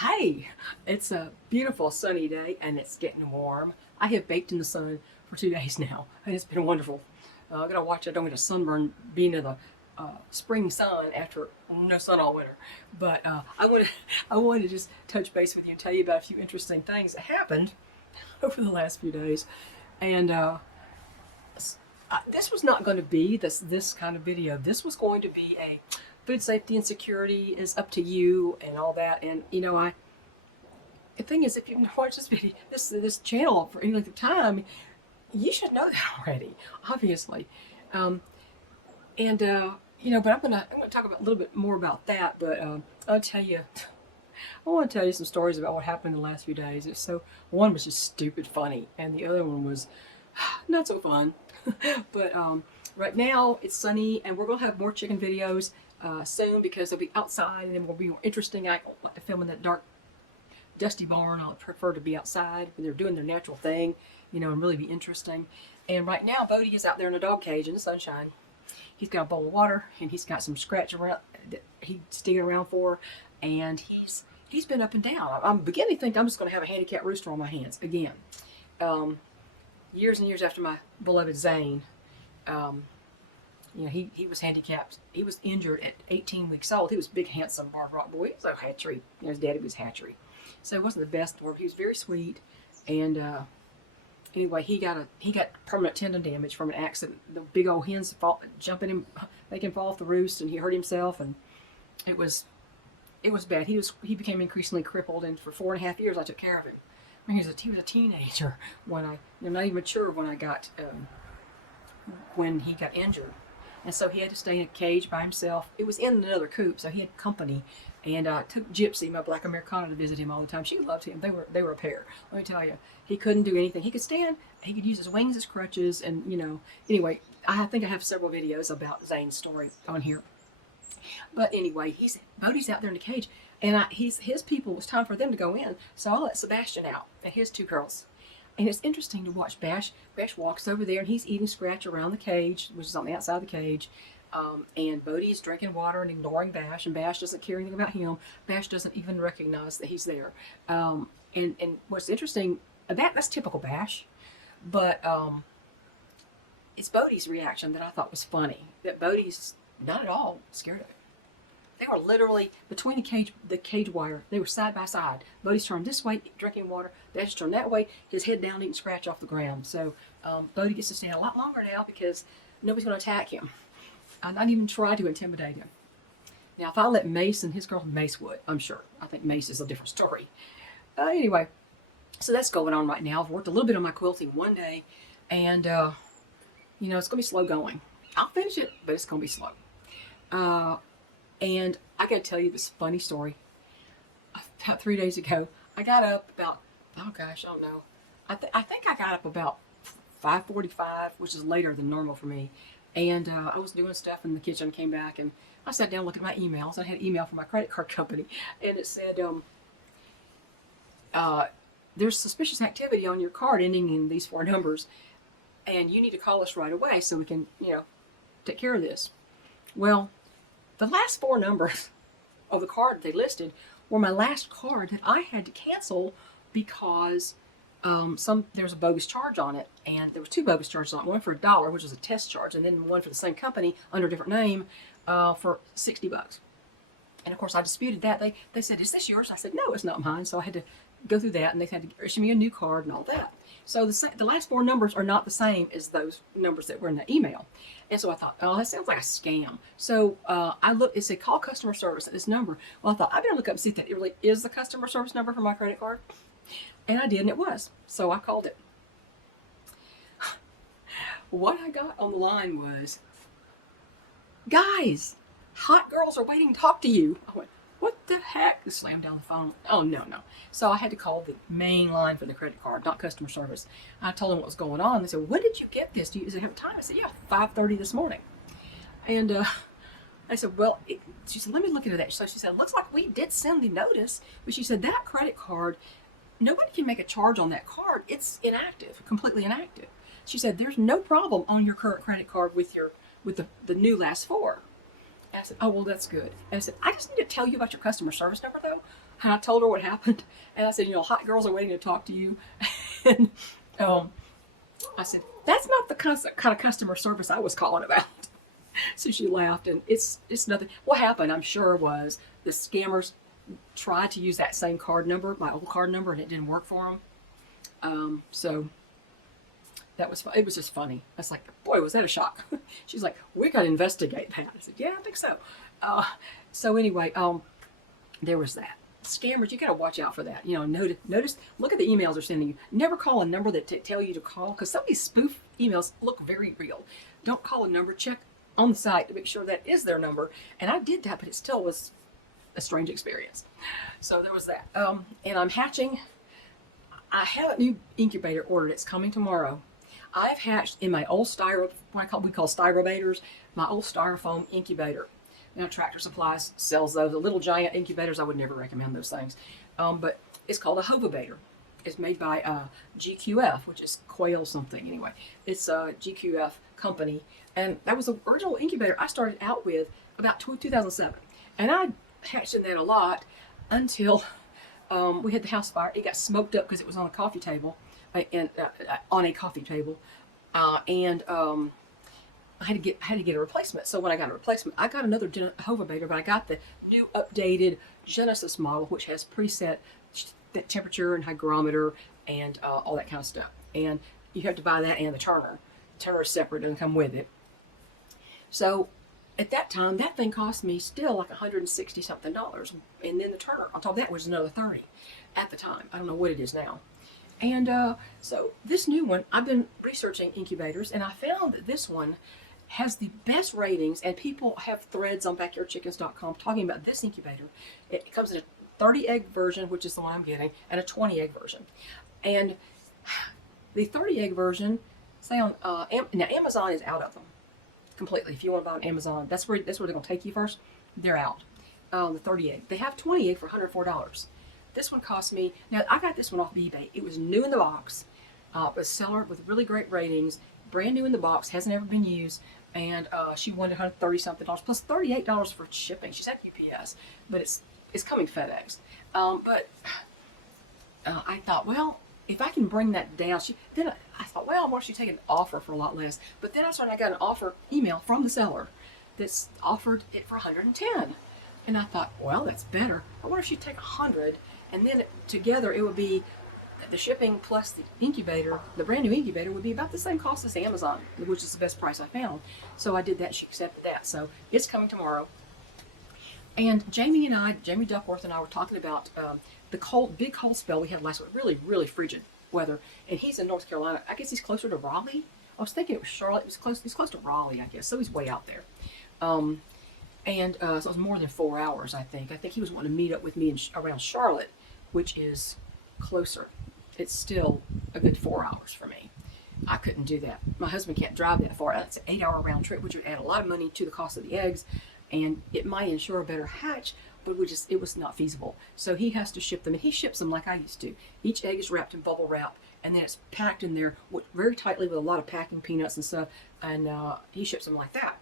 Hey, it's a beautiful sunny day and it's getting warm. I have baked in the sun for 2 days now and it's been wonderful. I gotta watch I don't get a sunburn being in the spring sun after no sun all winter. But I wanted to just touch base with you and tell you about a few interesting things that happened over the last few days. And this was not going to be this kind of video. This was going to be a food safety and security is up to you and all that. And the thing is, if you've watched this video, this channel for any length of time, you should know that already, obviously. But I'm gonna talk about a little bit more about that. But I'll tell you, I want to tell you some stories about what happened in the last few days. One was just stupid funny, and the other one was not so fun. But right now it's sunny, and we're gonna have more chicken videos soon because they'll be outside, and then will be more interesting. I don't like to film in that dark, dusty barn. I prefer to be outside when they're doing their natural thing, and really be interesting. And right now, Bodie is out there in a dog cage in the sunshine. He's got a bowl of water, and he's got some scratch around that he's digging around for, and he's been up and down. I'm beginning to think I'm just going to have a handicapped rooster on my hands again. Years and years after my beloved Zane, he was handicapped. He was injured at 18 weeks old. He was a big, handsome Barb Rock boy. He was a hatchery. His daddy was hatchery. So it wasn't the best dwarf. He was very sweet. And anyway, he got permanent tendon damage from an accident. The big old hens jumping him, making him fall off the roost, and he hurt himself. And it was bad. He became increasingly crippled, and for 4.5 years I took care of him. I mean, he was a teenager when not even mature when he got injured. And so he had to stay in a cage by himself. It was in another coop, so he had company. And I took Gypsy, my black Americana, to visit him all the time. She loved him. They were a pair. Let me tell you, he couldn't do anything. He could stand. He could use his wings as crutches. And anyway, I think I have several videos about Zane's story on here. But anyway, Bodie's out there in the cage, and his people. It was time for them to go in, so I let Sebastian out and his two girls. And it's interesting to watch Bash. Bash walks over there, and he's eating scratch around the cage, which is on the outside of the cage. And Bodie is drinking water and ignoring Bash, and Bash doesn't care anything about him. Bash doesn't even recognize that he's there. And what's interesting, that's typical Bash, but it's Bodie's reaction that I thought was funny. That Bodie's not at all scared of it. They were literally between the cage wire. They were side by side. Bodie's turned this way, drinking water. Bash's turned that way, his head down, eating scratch off the ground. So Bodie gets to stand a lot longer now because nobody's going to attack him. I'm not even try to intimidate him. Now, if I let Mace and his girl, Mace would, I'm sure. I think Mace is a different story. Anyway, so that's going on right now. I've worked a little bit on my quilting one day, and it's going to be slow going. I'll finish it, but it's going to be slow. And I got to tell you this funny story. About 3 days ago, I got up about, oh gosh, I don't know. I think I got up about 5:45, which is later than normal for me. And I was doing stuff in the kitchen, came back, and I sat down looking at my emails. I had an email from my credit card company, and it said, there's suspicious activity on your card ending in these 4 numbers, and you need to call us right away so we can, take care of this. Well, the last 4 numbers of the card they listed were my last card that I had to cancel because there's a bogus charge on it, and there were 2 bogus charges on it. One for $1, which was a test charge, and then one for the same company under a different name for $60. And of course, I disputed that. They said, "Is this yours?" I said, "No, it's not mine." So I had to go through that, and they had to issue me a new card and all that. So the last 4 numbers are not the same as those numbers that were in the email. And so I thought, oh, that sounds like a scam. So I looked, it said call customer service at this number. Well, I thought, I better look up and see if that really is the customer service number for my credit card. And I did, and it was. So I called it. What I got on the line was, "Guys, hot girls are waiting to talk to you." I went, "What the heck?" I slammed down the phone. Oh, no. So I had to call the main line for the credit card, not customer service. I told them what was going on. They said, "When did you get this? Does it have time?" I said, "Yeah, 5:30 this morning." And I said, "Well," she said, "let me look into that." So she said, "Looks like we did send the notice." But she said, "That credit card, nobody can make a charge on that card. It's inactive, completely inactive." She said, "There's no problem on your current credit card with the new last 4. And I said, "Oh, well, that's good." And I said, "I just need to tell you about your customer service number, though." And I told her what happened. And I said, you know, hot girls are waiting to talk to you. And I said, that's not the kind of customer service I was calling about. So she laughed, and it's nothing. What happened, I'm sure, was the scammers tried to use that same card number, my old card number, and it didn't work for them. So that was fun. It was just funny. I was like, boy, was that a shock. She's like, we got to investigate that. I said, yeah, I think so. So anyway, there was that. Scammers, you got to watch out for that. You know, notice, look at the emails they're sending you. Never call a number that tell you to call, because some of these spoof emails look very real. Don't call a number. Check on the site to make sure that is their number. And I did that, but it still was a strange experience. So there was that. And I'm hatching. I have a new incubator ordered. It's coming tomorrow. I've hatched in my old we call styrobators, my old styrofoam incubator. You know, Tractor Supplies sells those. The little giant incubators, I would never recommend those things. But it's called a Hovabator. It's made by GQF, which is Quail something anyway. It's a GQF company. And that was the original incubator I started out with about 2007. And I hatched in that a lot until we had the house fire. It got smoked up because it was on a coffee table. I had to get a replacement. So when I got a replacement, I got another Hovabator, but I got the new updated Genesis model, which has preset that temperature and hygrometer and all that kind of stuff. And you have to buy that and the Turner. The Turner is separate, doesn't come with it. So at that time, that thing cost me still like $160 something, and then the Turner on top of that was another $30 at the time. I don't know what it is now. And so this new one, I've been researching incubators, and I found that this one has the best ratings, and people have threads on backyardchickens.com talking about this incubator. It comes in a 30 egg version, which is the one I'm getting, and a 20 egg version. And the 30 egg version, say on now Amazon is out of them completely. If you want to buy on Amazon, that's where they're going to take you first. They're out. The 30 egg. They have 20 egg for $104. This one cost me. Now I got this one off eBay. It was new in the box. A seller with really great ratings, brand new in the box, hasn't ever been used. And she wanted $130 something plus $38 for shipping. She's at UPS, but it's coming FedEx. But I thought, well, if I can bring that down, then I thought, well, why don't she take an offer for a lot less? But then I got an offer email from the seller that's offered it for $110, and I thought, well, that's better. I wonder if she'd take $100, and then together it would be the shipping plus the incubator. The brand new incubator would be about the same cost as Amazon, which is the best price I found. So I did that. She accepted that. So it's coming tomorrow. And Jamie Duckworth and I were talking about the big cold spell we had last week. Really, really frigid weather. And he's in North Carolina. I guess he's closer to Raleigh. I was thinking it was Charlotte. He's close to Raleigh, I guess. So he's way out there. So it was more than 4 hours, I think. I think he was wanting to meet up with me around Charlotte, which is closer. It's still a good 4 hours for me. I couldn't do that. My husband can't drive that far. That's an 8 hour round trip, which would add a lot of money to the cost of the eggs, and it might ensure a better hatch, but it was not feasible. So he has to ship them, and he ships them like I used to. Each egg is wrapped in bubble wrap, and then it's packed in there very tightly with a lot of packing peanuts and stuff, and he ships them like that.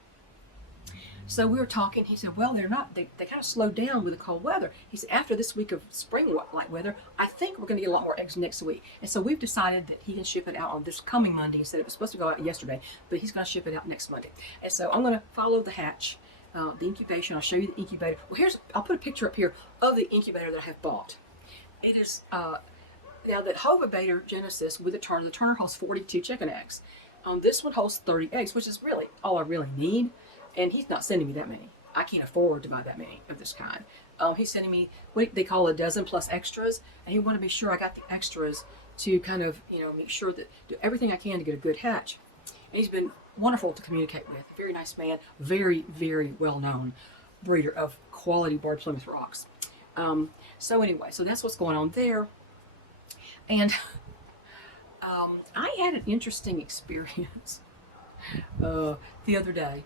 So we were talking. He said, well, they're not. They kind of slowed down with the cold weather. He said, after this week of spring light weather, I think we're going to get a lot more eggs next week. And so we've decided that he can ship it out on this coming Monday. He said it was supposed to go out yesterday, but he's going to ship it out next Monday. And so I'm going to follow the hatch, the incubation. I'll show you the incubator. Well, I'll put a picture up here of the incubator that I have bought. It is, now that Hovabator Genesis with the Turner holds 42 chicken eggs. This one holds 30 eggs, which is really all I really need. And he's not sending me that many. I can't afford to buy that many of this kind. He's sending me what they call a dozen plus extras, and he wanted to be sure I got the extras to kind of, make sure that do everything I can to get a good hatch. And he's been wonderful to communicate with. Very nice man. Very, very well-known breeder of quality barred Plymouth Rocks. So anyway, so that's what's going on there. And I had an interesting experience the other day.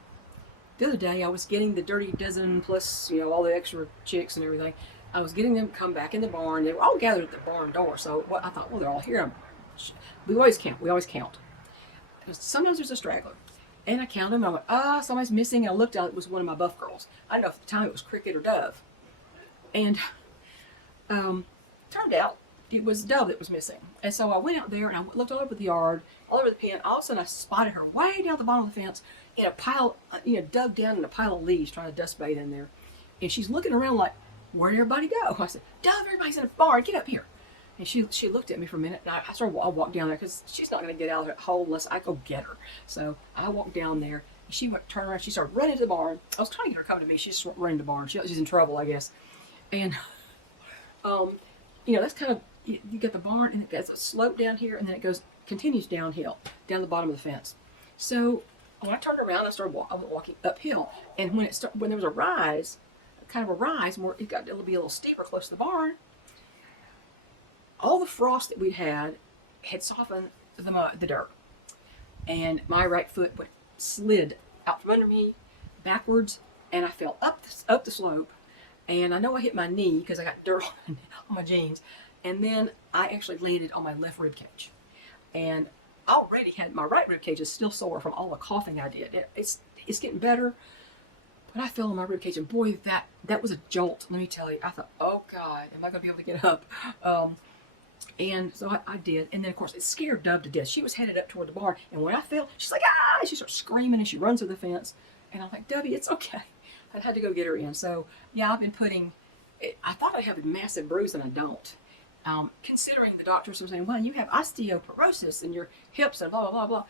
The other day, I was getting the dirty dozen plus, all the extra chicks and everything. I was getting them to come back in the barn. They were all gathered at the barn door. So I thought, well, they're all here. We always count. Because sometimes there's a straggler. And I counted them. And I went, somebody's missing. And I looked out. It was one of my buff girls. I don't know if at the time it was Cricket or Dove. And Turned out it was Dove that was missing. And so I went out there and I looked all over the yard, all over the pen. All of a sudden I spotted her way down at the bottom of the fence in a pile, dug down in a pile of leaves trying to dust bathe in there. And she's looking around like, where'd everybody go? I said, Dove, everybody's in the barn, get up here. And she looked at me for a minute, and I walked down there because she's not going to get out of that hole unless I go get her. So I walked down there. And she turned around. She started running to the barn. I was trying to get her to come to me. She just running to the barn. She's in trouble, I guess. And that's kind of you get the barn, and it gets a slope down here, and then it continues downhill down the bottom of the fence. So when I turned around, I was walking uphill, and when there was a rise, kind of a rise, more it got a little steeper close to the barn. All the frost that we'd had softened the dirt, and my right foot slid out from under me backwards, and I fell up the slope, and I know I hit my knee because I got dirt on my jeans, and then I actually landed on my left rib cage, and already had my right rib cage is still sore from all the coughing I did. It's getting better, but I fell on my rib cage, and boy, that was a jolt. Let me tell you, I thought, oh God, am I going to be able to get up? And so I did. And then, of course, it scared Dove to death. She was headed up toward the barn. And when I fell, she's like, ah! She starts screaming and she runs to the fence. And I'm like, Dovey, it's okay. I had to go get her in. So, yeah, I've been I thought I have a massive bruise, and I don't. Considering the doctors were saying, well, you have osteoporosis in your hips and blah, blah, blah, blah.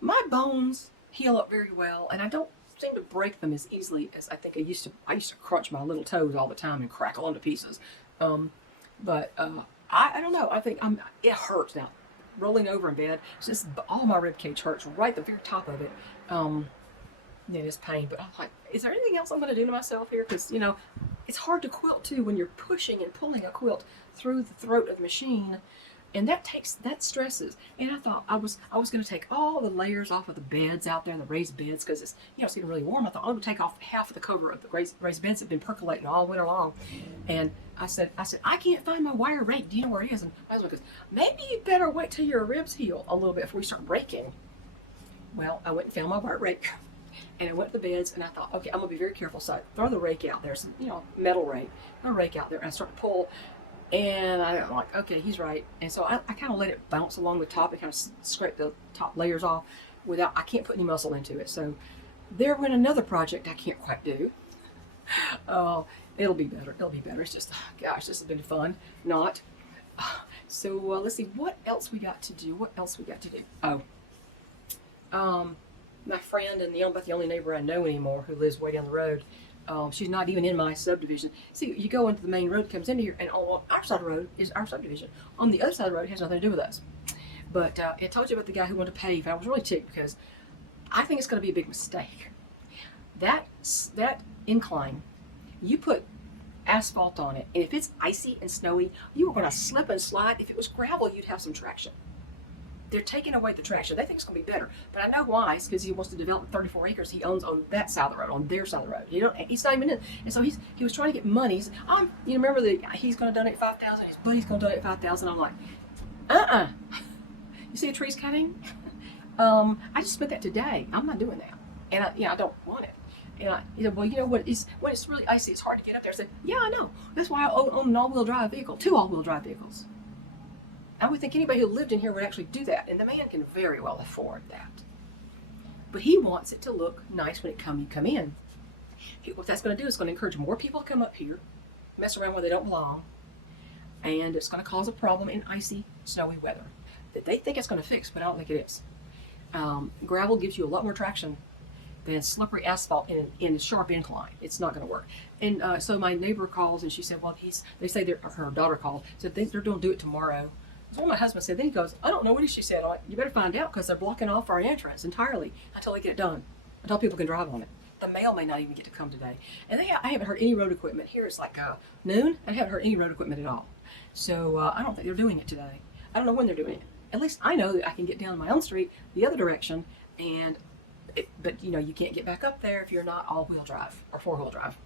My bones heal up very well, and I don't seem to break them as easily as I think I used to. I used to crunch my little toes all the time and crackle them to pieces. I don't know. I think it hurts now. Rolling over in bed, it's just all my rib cage hurts right at the very top of it. It's pain. But I'm like, is there anything else I'm going to do to myself here? Because it's hard to quilt too when you're pushing and pulling a quilt through the throat of the machine, and that stresses. And I thought I was going to take all the layers off of the beds out there, the raised beds, because it's getting really warm. I thought I would take off half of the cover of the raised beds that have been percolating all winter long. And I said, I can't find my wire rake. Do you know where it is? And my husband goes, maybe you better wait till your ribs heal a little bit before we start raking. Well, I went and found my wire rake, and I went to the beds, and I thought, okay, I'm gonna be very careful. So I throw the rake out there, some metal rake, throw a rake out there, and I start to pull. And I'm like, okay, he's right. And so I kind of let it bounce along the top and kind of scrape the top layers off I can't put any muscle into it. So there went another project I can't quite do. It'll be better. It'll be better. It's just, gosh, this has been fun. Not. So let's see, what else we got to do? My friend and about the only neighbor I know anymore who lives way down the road. She's not even in my subdivision. See, you go into the main road that comes into here, and on our side of the road is our subdivision. On the other side of the road, it has nothing to do with us. But I told you about the guy who wanted to pave, and I was really ticked because I think it's going to be a big mistake. That incline, you put asphalt on it, and if it's icy and snowy, you are going to slip and slide. If it was gravel, you'd have some traction. They're taking away the traction. They think it's going to be better. But I know why. It's because he wants to develop 34 acres he owns on that side of the road, on their side of the road. He's not even in. And so he was trying to get money. Remember he's going to donate $5,000. His buddy's going to donate $5,000. I'm like, You see the trees cutting? I just spent that today. I'm not doing that. And I don't want it. And he said, well, when it's really icy, it's hard to get up there. I said, yeah, I know. That's why I own an all-wheel drive vehicle, 2 all-wheel drive vehicles. I would think anybody who lived in here would actually do that, and the man can very well afford that. But he wants it to look nice when you come in. What that's going to do is going to encourage more people to come up here, mess around where they don't belong, and it's going to cause a problem in icy, snowy weather that they think it's going to fix, but I don't think it is. Gravel gives you a lot more traction than slippery asphalt in a sharp incline. It's not going to work. And so my neighbor calls, and she said, well, they say her daughter called, said they're going to do it tomorrow. That's what my husband said. Then he goes, I don't know what she said. I'm like, you better find out because they're blocking off our entrance entirely until they get it done, until people can drive on it. The mail may not even get to come today. And I haven't heard any road equipment. Here it's like noon. I haven't heard any road equipment at all. So I don't think they're doing it today. I don't know when they're doing it. At least I know that I can get down my own street the other direction, but you can't get back up there if you're not all-wheel drive or 4-wheel drive.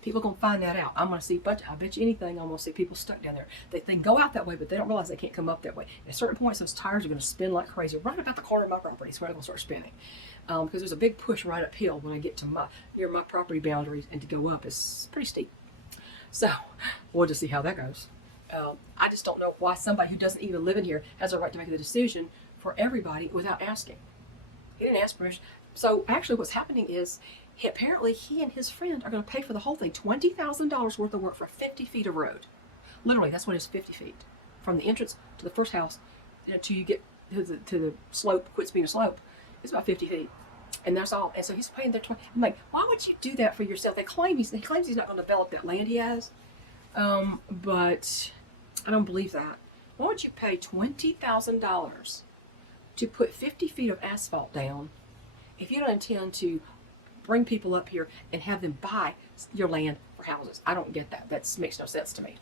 People are going to find that out. I'm going to see, I bet you anything, I'm going to see people stuck down there. They can go out that way, but they don't realize they can't come up that way. At certain points, those tires are going to spin like crazy. Right about the corner of my property is where they're going to start spinning. Because there's a big push right uphill when I get to near my property boundaries, and to go up is pretty steep. So we'll just see how that goes. I just don't know why somebody who doesn't even live in here has a right to make the decision for everybody without asking. He didn't ask permission. So actually what's happening is apparently he and his friend are going to pay for the whole thing, $20,000 worth of work for 50 feet of road. Literally, that's what it is, 50 feet. From the entrance to the first house until you get to the slope, quits being a slope, it's about 50 feet. And that's all. And so he's paying their 20. I'm like, why would you do that for yourself? He claims he's not going to develop that land he has. But I don't believe that. Why would you pay $20,000 to put 50 feet of asphalt down if you don't intend to bring people up here and have them buy your land for houses? I don't get that. That makes no sense to me.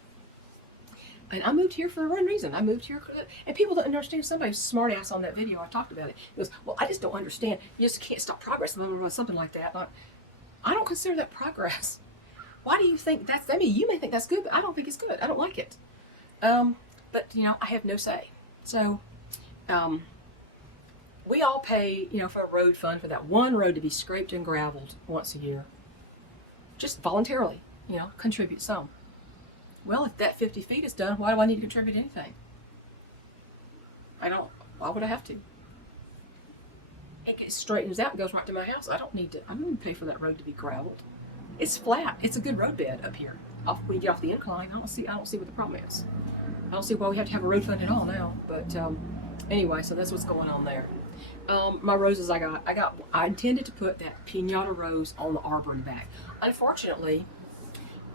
And I moved here for one reason. I moved here, and people don't understand. Somebody smart ass on that video, I talked about it. He goes, well, I just don't understand. You just can't stop progress, something like that. Like, I don't consider that progress. Why do you think that's, I mean, you may think that's good, but I don't think it's good. I don't like it. But, you know, I have no say. So, we all pay, you know, for a road fund for that one road to be scraped and graveled once a year. Just voluntarily, you know, contribute some. Well, if that 50 feet is done, why do I need to contribute anything? Why would I have to? It straightens out and goes right to my house. I don't need to pay for that road to be graveled. It's flat. It's a good road bed up here. When you get off the incline, I don't see what the problem is. I don't see why we have to have a road fund at all now. But anyway, so that's what's going on there. My roses I intended to put that pinata rose on the arbor in the back. Unfortunately,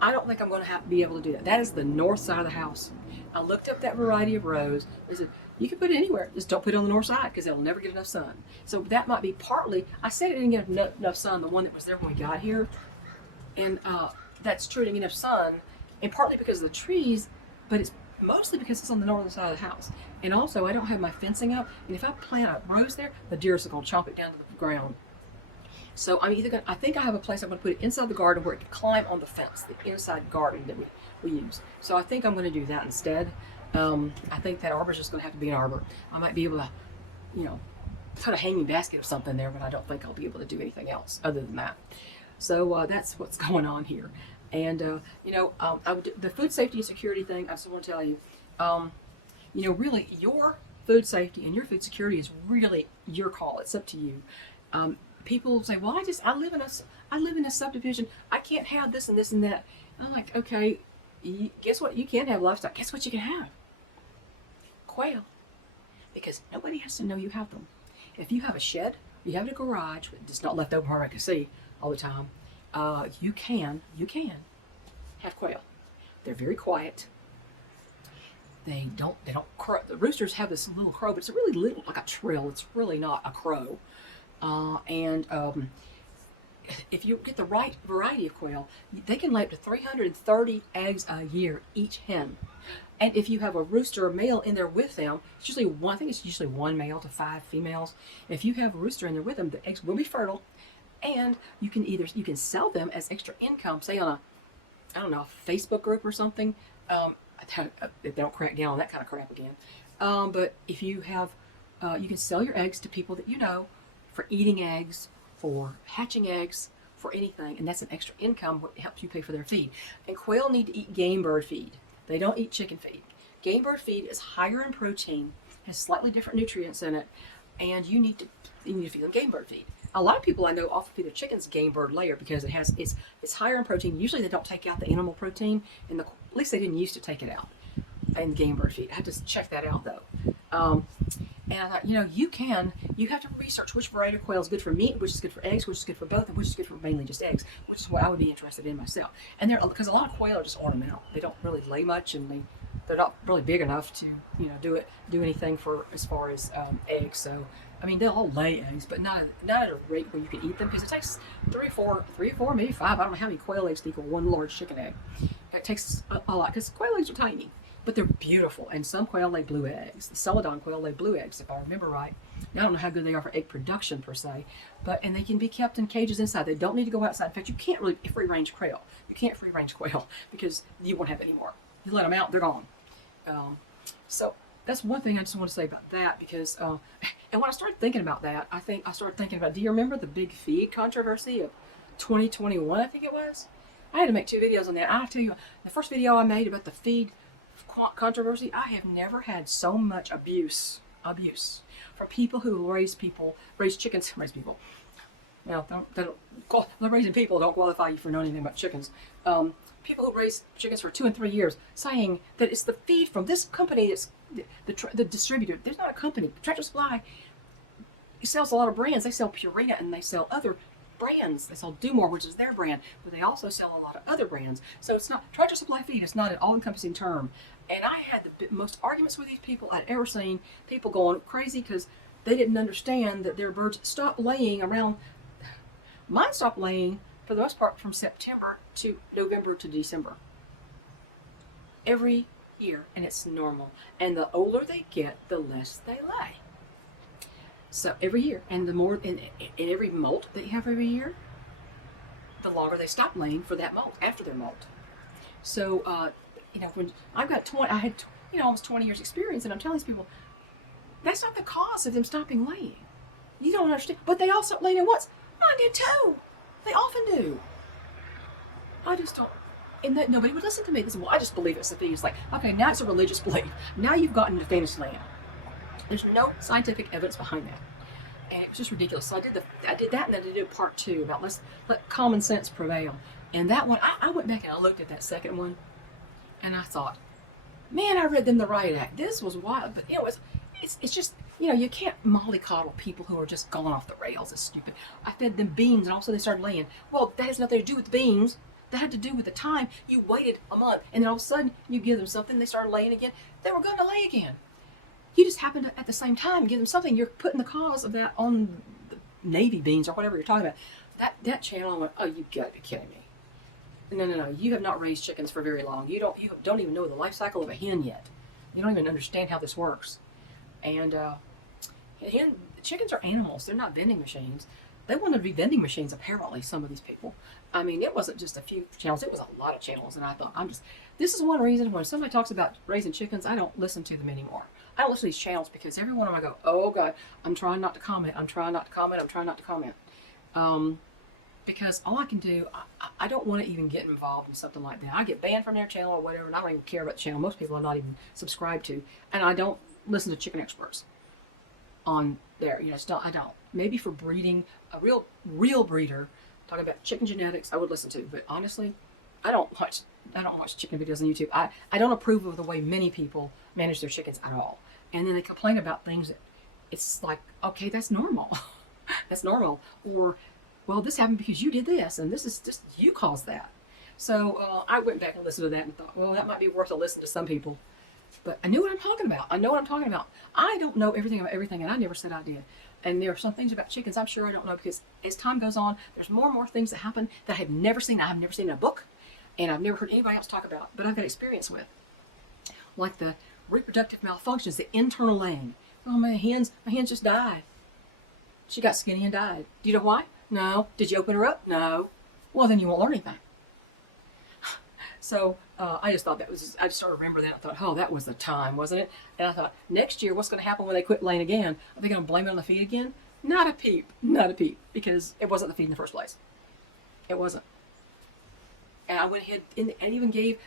I don't think I'm going to be able to do that. That is the north side of the house. I looked up that variety of rose. They said, you can put it anywhere. Just don't put it on the north side because it'll never get enough sun. So that might be partly, I said it didn't get enough sun, the one that was there when we got here. And that's true, it didn't get enough sun. And partly because of the trees, but it's mostly because it's on the northern side of the house. And also, I don't have my fencing up. And if I plant a rose there, the deer are going to chomp it down to the ground. So I'm either going to, I think I have a place I'm going to put it inside the garden where it can climb on the fence, the inside garden that we use. So I think I'm going to do that instead. I think that arbor is just going to have to be an arbor. I might be able to, you know, put a hanging basket of something there, but I don't think I'll be able to do anything else other than that. So that's what's going on here. And, you know, the food safety and security thing, I just want to tell you, you know, really your food safety and your food security is really your call. It's up to you. People say, well, I live in a subdivision. I can't have this and this and that. And I'm like, okay, guess what? You can have livestock. Guess what you can have? Quail. Because nobody has to know you have them. If you have a shed, you have a garage, it's not left open where I can see all the time, you can have quail. They're very quiet. They don't crow. The roosters have this little crow, but it's a really little, like a trill. It's really not a crow. If you get the right variety of quail, they can lay up to 330 eggs a year, each hen. And if you have a rooster or male in there with them, it's usually one, I think it's usually 1 male to 5 females. If you have a rooster in there with them, the eggs will be fertile, and you can sell them as extra income, say on a Facebook group or something. They don't crack down on that kind of crap again. But if you have, you can sell your eggs to people that you know, for eating eggs, for hatching eggs, for anything, and that's an extra income what helps you pay for their feed. And quail need to eat game bird feed. They don't eat chicken feed. Game bird feed is higher in protein, has slightly different nutrients in it, and you need to feed them game bird feed. A lot of people I know often feed their chickens game bird layer because it's higher in protein. Usually they don't take out the animal protein, and at least they didn't used to take it out in game bird feed. I had to check that out though. And I thought, you know, you have to research which variety of quail is good for meat, which is good for eggs, which is good for both, and which is good for mainly just eggs, which is what I would be interested in myself. And because a lot of quail are just ornamental. They don't really lay much, and they're not really big enough to, you know, do anything for as far as eggs. So, I mean, they'll all lay eggs, but not at a rate where you can eat them, because it takes three or four, maybe 5. I don't know how many quail eggs to equal 1 large chicken egg. It takes a lot, because quail eggs are tiny. But they're beautiful, and some quail lay blue eggs. The celadon quail lay blue eggs, if I remember right. Now, I don't know how good they are for egg production per se, and they can be kept in cages inside. They don't need to go outside. In fact, you can't really free range quail. You can't free range quail because you won't have any more. You let them out, they're gone. So that's one thing I just want to say about that, because and when I started thinking about that, I started thinking about, do you remember the big feed controversy of 2021? I think it was. I had to make 2 videos on that. I tell you, the first video I made about the feed controversy, I have never had so much abuse from people who raise chickens, Well, raising people don't qualify you for knowing anything about chickens. People who raise chickens for 2 and 3 years saying that it's the feed from this company that's the distributor. There's not a company. Tractor Supply sells a lot of brands. They sell Purina and they sell other brands. They sell Do More, which is their brand, but they also sell a lot of other brands. So it's not Tractor Supply feed. It's not an all-encompassing term. And I had the most arguments with these people I'd ever seen. People going crazy because they didn't understand that their birds stopped laying around. Mine stopped laying for the most part from September to November to December. Every year, and it's normal. And the older they get, the less they lay. So every year, and the more in every molt that you have every year, the longer they stop laying for that molt after their molt. So when I've got I had almost 20 years experience, and I'm telling these people that's not the cause of them stopping laying. You don't understand, but they all stopped laying at once. I did too. They often do. I just don't. And that nobody would listen to me. They said, well, I just believe it's the feed. It's like, okay, now it's a religious belief. Now you've gotten to fantasy land. There's no scientific evidence behind that. And it was just ridiculous. So I did that, and then I did part 2 about let common sense prevail. And that one, I went back and I looked at that second one, and I thought, man, I read them the right act. This was wild, but it's just, you can't mollycoddle people who are just going off the rails. It's stupid. I fed them beans, and also they started laying. Well, that has nothing to do with the beans. That had to do with the time you waited a month, and then all of a sudden you give them something, they started laying again. They were going to lay again. You just happened to, at the same time, give them something. You're putting the cause of that on the navy beans or whatever you're talking about. That channel, I went, oh, you got to be kidding me. No. You have not raised chickens for very long. You don't even know the life cycle of a hen yet. You don't even understand how this works. And chickens are animals. They're not vending machines. They wanted to be vending machines, apparently, some of these people. I mean, it wasn't just a few channels. It was a lot of channels. And I thought, this is one reason when somebody talks about raising chickens, I don't listen to them anymore. I don't listen to these channels because every one of them I go, oh, God, I'm trying not to comment. Because all I can do, I don't want to even get involved in something like that. I get banned from their channel or whatever, and I don't even care about the channel. Most people are not even subscribed to. And I don't listen to chicken experts on there. I don't. Maybe for breeding, a real breeder, talking about chicken genetics, I would listen to. But honestly, I don't watch chicken videos on YouTube. I don't approve of the way many people manage their chickens at all. And then they complain about things that it's like, okay, that's normal. That's normal. Or, well, this happened because you did this, and this is just, you caused that. So I went back and listened to that and thought, well, that might be worth a listen to some people. But I knew what I'm talking about. I don't know everything about everything, and I never said I did. And there are some things about chickens I'm sure I don't know, because as time goes on, there's more and more things that happen that I have never seen. I have never seen in a book, and I've never heard anybody else talk about, but I've got experience with. Like the reproductive malfunctions, the internal laying. Oh, my hens just died. She got skinny and died. Do you know why? No. Did you open her up? No. Well, then you won't learn anything. So I just thought I just started remembering that. I thought, oh, that was the time, wasn't it? And I thought, next year, what's going to happen when they quit laying again? Are they going to blame it on the feed again? Not a peep, because it wasn't the feed in the first place. It wasn't. And I went ahead and even gave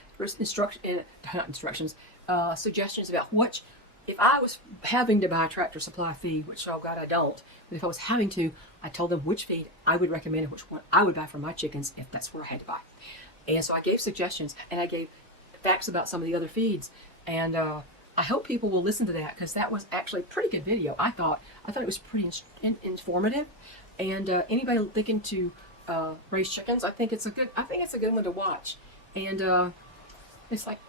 suggestions about which, if I was having to buy Tractor Supply feed, which, oh God, I don't, but if I was having to, I told them which feed I would recommend and which one I would buy for my chickens if that's where I had to buy. And so I gave suggestions, and I gave facts about some of the other feeds. And I hope people will listen to that, because that was actually a pretty good video. I thought it was pretty informative. And anybody thinking to raise chickens, I think it's a good one to watch. And it's like,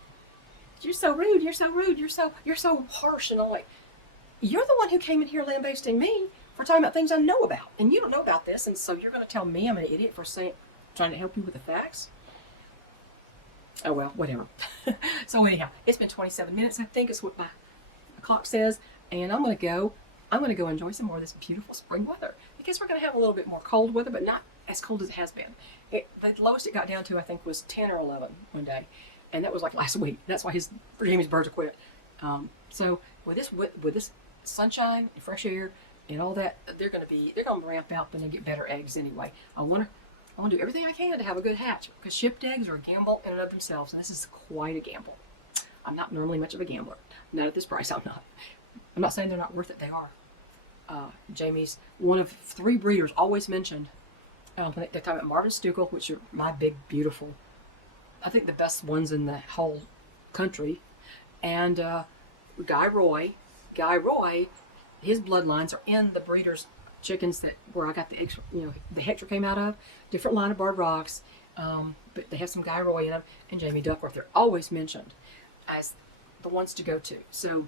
you're so rude, you're so harsh, and all. Like, you're the one who came in here lambasting me for talking about things I know about, and you don't know about this, and so you're going to tell me I'm an idiot for trying to help you with the facts? Oh well, whatever. So anyhow, it's been 27 minutes. I think it's what my clock says, and I'm going to go enjoy some more of this beautiful spring weather, because we're going to have a little bit more cold weather, but not as cold as it has been. The lowest it got down to, I think, was 10 or 11 one day, and that was like last week. That's why Jamie's birds are quit. So with this sunshine and fresh air and all that, they're going to ramp up and they get better eggs anyway. I want to I want to do everything I can to have a good hatch, because shipped eggs are a gamble in and of themselves, and this is quite a gamble. I'm not normally much of a gambler. Not at this price, I'm not. I'm not saying they're not worth it, they are. Jamie's one of 3 breeders always mentioned. They're talking about Marvin Stukel, which are my big, beautiful, I think the best ones in the whole country. And Guy Roy, his bloodlines are in the breeders' chickens that where I got the extra, the Hector came out of. Different line of Barred Rocks, but they have some Guy Roy in them, and Jamie Duckworth. They're always mentioned as the ones to go to. So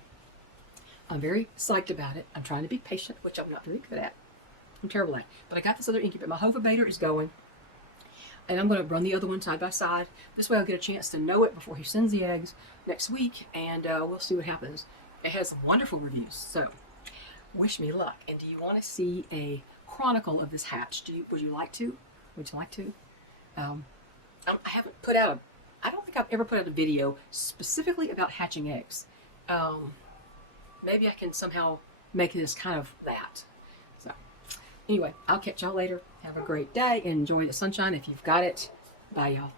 I'm very psyched about it. I'm trying to be patient, which I'm not very good at. I'm terrible at it. But I got this other incubator. My Hovabator is going, and I'm going to run the other one side by side. This way I'll get a chance to know it before he sends the eggs next week, and we'll see what happens. It has some wonderful reviews, so wish me luck. And do you want to see a chronicle of this hatch? Would you like to? I haven't put out I don't think I've ever put out a video specifically about hatching eggs. Maybe I can somehow make this kind of that. So anyway, I'll catch y'all later. Have a great day. Enjoy the sunshine if you've got it. Bye, y'all.